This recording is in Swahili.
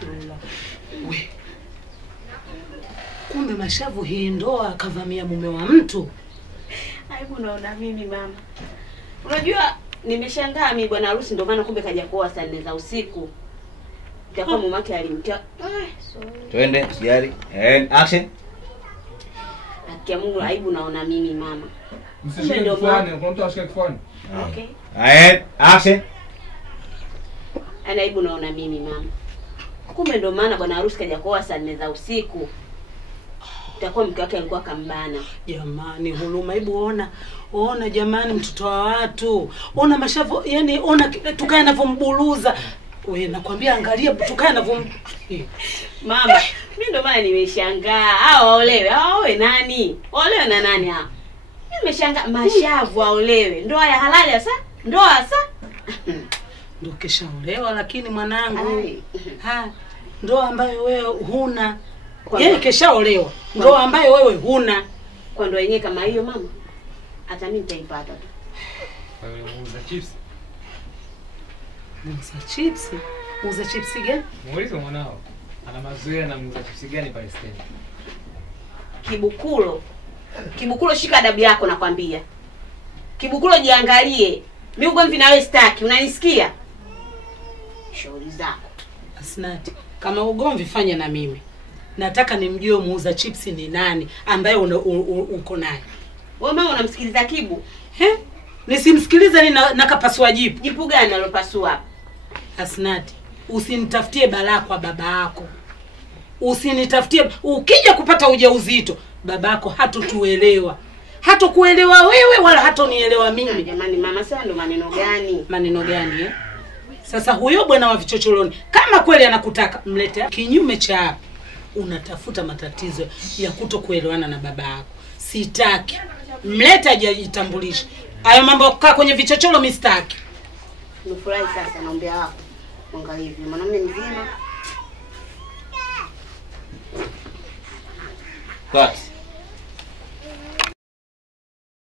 Astaghfirullah. We. Kumbe Mashavu hii ndoa akavamia mume wa mtu. Aibu naona mimi mama. Unajua nimeshangaa mimi bwana harusi ndio maana kumbe kaja kuoa saa 4 za usiku. Itakuwa mume wake alimtia. Twende sijari. Action. Akia Mungu aibu naona mimi mama. Msishike kifuani, kuna mtu ashike kifuani. Okay. Action. Ana aibu naona mimi mama. Kumbe ndio maana bwana harusi kaja kuoa saa 4 za usiku. Itakuwa mke wake alikuwa kambana. Jamani huruma, hebu ona jamani mtoto wa watu. Ona Mashavu, yani ona tukae anavyomburuza. Wewe nakwambia angalia tukae anavyom. Mama, mimi ndo maana nimeshangaa. Hao waolewe, waoe nani? Waolewe na nani hao? Mimi nimeshangaa Mashavu aolewe. Ndoa ya halali sasa? Ndoa sasa? Ndio keshaolewa lakini mwanangu. Ndoa ambayo wewe huna. Yeye keshaolewa. Ndoa ambayo wewe huna. Kwa ndoa yenyewe kama hiyo mama, hata mimi nitaipata tu. Wewe muuza chips. Muuza chips gani? Muulize mwanao. Ana mazoea na muuza chips gani pale stendi? Kibukulo shika adabu yako nakwambia. Kibukulo jiangalie. Mimi ugomvi na wewe sitaki, unanisikia? Shauri zako. Asnati, kama ugomvi fanya na mimi. Nataka nimjue muuza chips ni nani ambaye uko naye. Wewe mama unamsikiliza Kibu? Nisimsikilize ni nakapasua jipu. Jipu gani alopasua hapa? Asnati, usinitafutie balaa kwa baba yako. Usinitafutie ukija kupata ujauzito, babako hatotuelewa. Hatokuelewa wewe wala hatonielewa mimi. Jamani mama sasa ndo maneno gani? Maneno gani Sasa huyo bwana wa vichocholoni kama kweli anakutaka mlete. Kinyume cha unatafuta matatizo ya kutokuelewana na baba yako. Sitaki. Mleta ajitambulishe. Hayo mambo kukaa kwenye vichocholo mistaki. Nimefurahi sasa naombea wako. Angalia hivi mwanamume mzima. Cut.